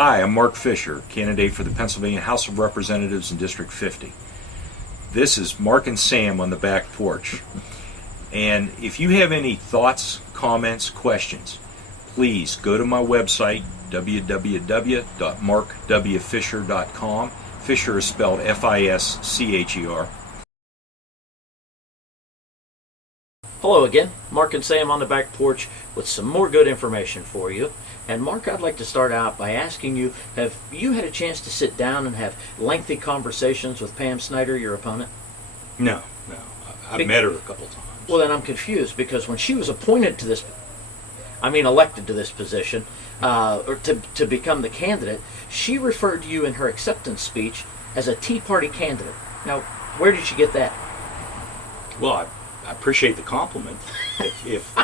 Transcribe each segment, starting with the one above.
Hi, I'm Mark Fischer, candidate for the Pennsylvania House of Representatives in District 50. This is Mark and Sam on the back porch. And if you have any thoughts, comments, questions, please go to my website, www.markwfischer.com. Fischer is spelled F-I-S-C-H-E-R. Hello again, Mark and Sam on the back porch with some more good information for you. And Mark, I'd like to start out by asking you, have you had a chance to sit down and have lengthy conversations with Pam Snyder, your opponent? No. I've met her a couple times. Well, then I'm confused because when she was elected to this position, or to become the candidate, she referred to you in her acceptance speech as a Tea Party candidate. Now, where did she get that? Well, I appreciate the compliment. If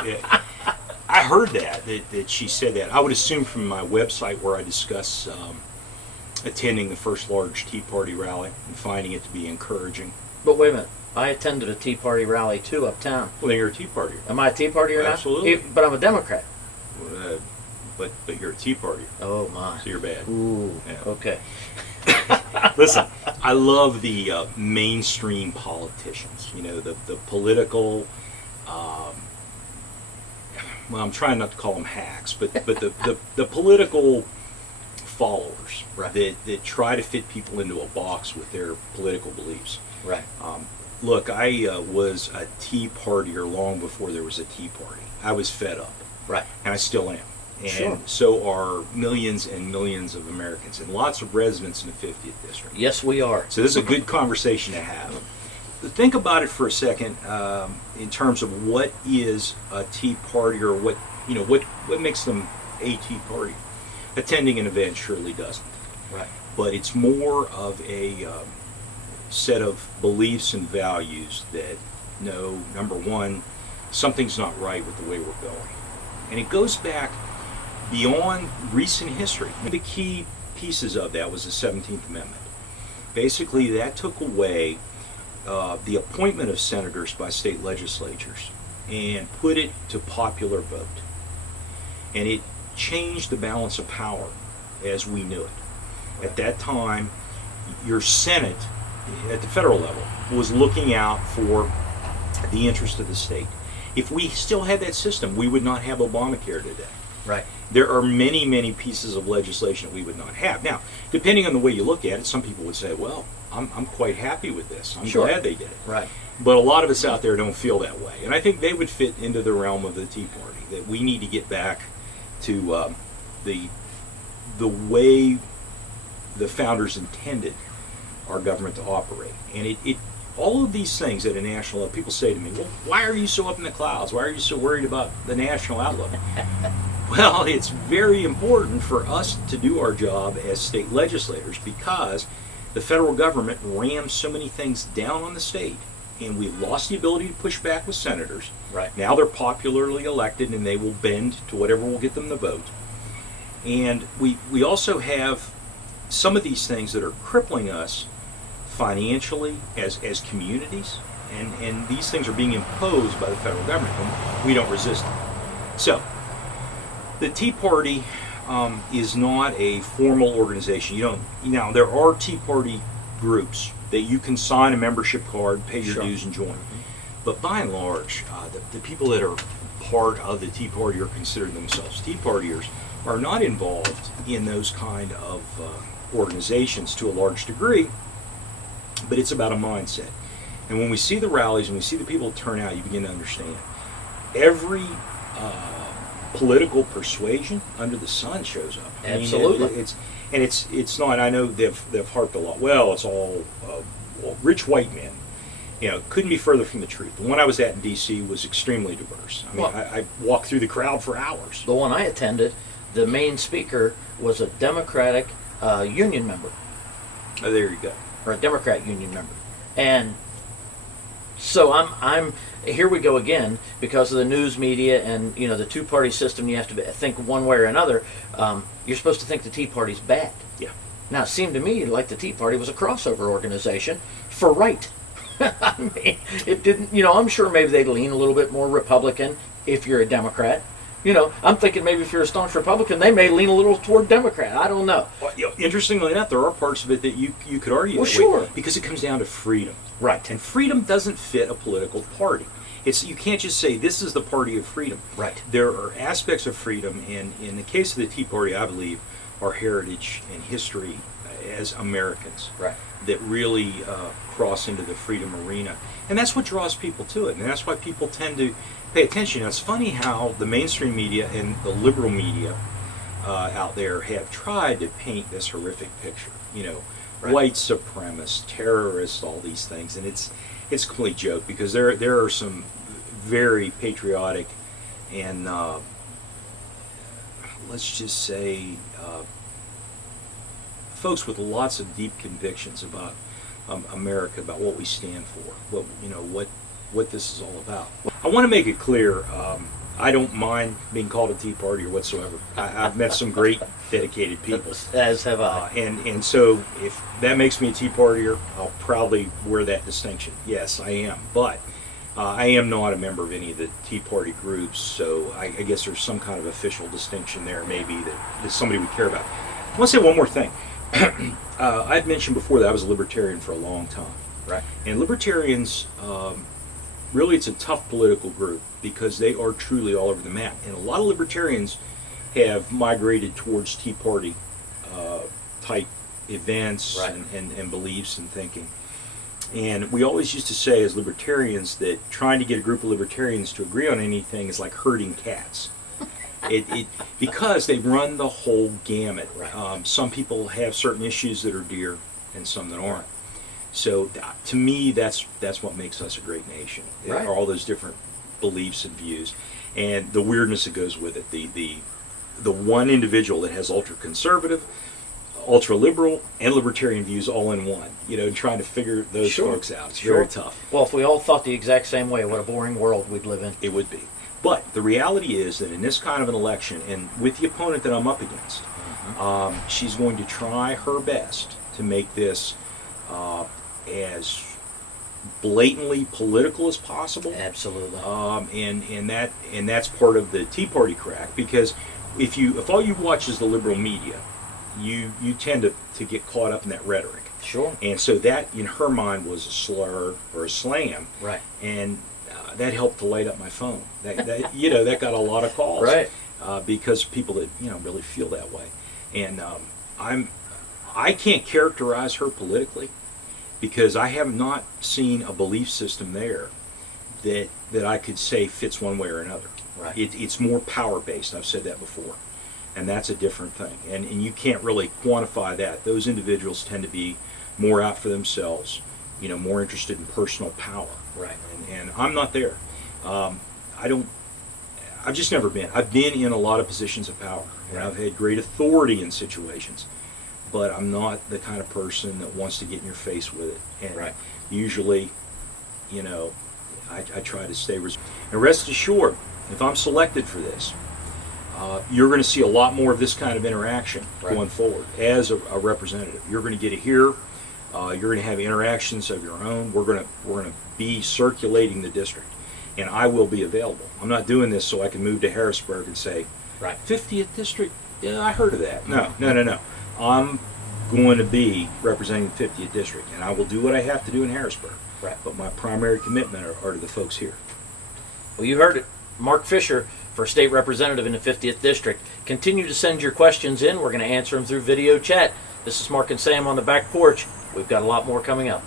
I heard that she said that, I would assume from my website where I discuss attending the first large Tea Party rally and finding it to be encouraging. But wait a minute, I attended a Tea Party rally too uptown. Well, then you're a Tea Partier. Am I a Tea Partier now? Absolutely. But I'm a Democrat. But you're a Tea Partier. Oh my. So you're bad. Ooh. Yeah. Okay. Listen, I love the mainstream politicians. You know, the political. Well, I'm trying not to call them hacks, but the political followers, right, that try to fit people into a box with their political beliefs. Right. Look, I was a Tea Partier long before there was a Tea Party. I was fed up. Right. And I still am. And sure. So are millions and millions of Americans and lots of residents in the 50th district. Yes, we are. So this is a good conversation to have. But think about it for a second in terms of what is a Tea Party, or what makes them a Tea Party. Attending an event surely doesn't. Right. But it's more of a set of beliefs and values that know, number one, something's not right with the way we're going. And it goes back beyond recent history. The key pieces of that was the 17th Amendment. Basically, that took away the appointment of senators by state legislatures and put it to popular vote. And it changed the balance of power as we knew it. At that time, your Senate, at the federal level, was looking out for the interest of the state. If we still had that system, we would not have Obamacare today. Right. There are many, many pieces of legislation that we would not have. Now, depending on the way you look at it, some people would say, well, I'm quite happy with this. I'm sure. glad they did it. Right. But a lot of us out there don't feel that way. And I think they would fit into the realm of the Tea Party, that we need to get back to the way the founders intended our government to operate. And it all of these things at a national level, people say to me, well, why are you so up in the clouds? Why are you so worried about the national outlook? Well, it's very important for us to do our job as state legislators, because the federal government rams so many things down on the state, and we've lost the ability to push back with senators. Right. Now they're popularly elected, and they will bend to whatever will get them the vote. And we also have some of these things that are crippling us financially as communities, and these things are being imposed by the federal government, and we don't resist them. So the Tea Party is not a formal organization. Now there are Tea Party groups that you can sign a membership card, pay your sure. dues, and join. But by and large, the people that are part of the Tea Party or consider themselves Tea Partiers are not involved in those kind of organizations to a large degree. But it's about a mindset. And when we see the rallies and we see the people turn out, you begin to understand. Every political persuasion under the sun shows up. Absolutely. I mean, it's not. I know they've harped a lot. Well, it's all rich white men. Couldn't be further from the truth. The one I was at in D.C. was extremely diverse. I mean, I walked through the crowd for hours. The one I attended, the main speaker was a Democratic union member. Oh, there you go. Or a Democrat union member. And so I'm here we go again, because of the news media and the two-party system. You have to think one way or another. You're supposed to think the Tea Party's bad. Yeah. Now it seemed to me like the Tea Party was a crossover organization for right. I mean, it didn't. I'm sure maybe they lean a little bit more Republican if you're a Democrat, I'm thinking maybe if you're a staunch Republican, they may lean a little toward Democrat. I don't know. Well, interestingly enough, there are parts of it that you could argue Well, that sure. way, because it comes down to freedom. Right. And freedom doesn't fit a political party. You can't just say this is the party of freedom. Right. There are aspects of freedom, and in the case of the Tea Party, I believe, our heritage and history as Americans Right. that really cross into the freedom arena. And that's what draws people to it, and that's why people tend to pay attention. Now, it's funny how the mainstream media and the liberal media out there have tried to paint this horrific picture. Right. White supremacists, terrorists, all these things, and it's a complete joke, because there are some very patriotic and let's just say folks with lots of deep convictions about America, about what we stand for, what this is all about. I want to make it clear, I don't mind being called a Tea Party or whatsoever. I've met some great, dedicated people. As have I. And so if that makes me a Tea Partier, I'll proudly wear that distinction. Yes, I am. But I am not a member of any of the Tea Party groups, so I guess there's some kind of official distinction there maybe that somebody would care about. I want to say one more thing. I've mentioned before that I was a libertarian for a long time. Right. And libertarians, really it's a tough political group, because they are truly all over the map. And a lot of libertarians have migrated towards Tea Party type events Right. and beliefs and thinking. And we always used to say as libertarians that trying to get a group of libertarians to agree on anything is like herding cats. Because they run the whole gamut. Right. Some people have certain issues that are dear and some that aren't. So to me, that's what makes us a great nation. Right. Are all those different beliefs and views, and the weirdness that goes with it. The one individual that has ultra conservative, ultra liberal, and libertarian views all in one. Trying to figure those Sure. folks out. It's Sure. very tough. Well, if we all thought the exact same way, what a boring world we'd live in. It would be. But the reality is that in this kind of an election, and with the opponent that I'm up against, she's going to try her best to make this as blatantly political as possible. Absolutely. And that's part of the Tea Party crack, because if all you watch is the liberal media, you tend to get caught up in that rhetoric. Sure. And so that in her mind was a slur or a slam. Right. And that helped to light up my phone. That got a lot of calls. Right. Because people that really feel that way. And I can't characterize her politically, because I have not seen a belief system there that I could say fits one way or another. Right. It's more power based. I've said that before, and that's a different thing. And you can't really quantify that. Those individuals tend to be more out for themselves, more interested in personal power. Right. And I'm not there. I've just never been. I've been in a lot of positions of power, and Right. I've had great authority in situations, but I'm not the kind of person that wants to get in your face with it. And Right. usually, I try to stay reserved. And rest assured, if I'm selected for this, you're going to see a lot more of this kind of interaction Right. going forward as a representative. You're going to get to hear. You're going to have interactions of your own. We're going to be circulating the district, and I will be available. I'm not doing this so I can move to Harrisburg and say, Right. 50th district. Yeah, I heard of that. No. I'm going to be representing the 50th district, and I will do what I have to do in Harrisburg. Right. But my primary commitment are to the folks here. Well, you heard it. Mark Fischer, for state representative in the 50th district. Continue to send your questions in. We're going to answer them through video chat. This is Mark and Sam on the back porch. We've got a lot more coming up.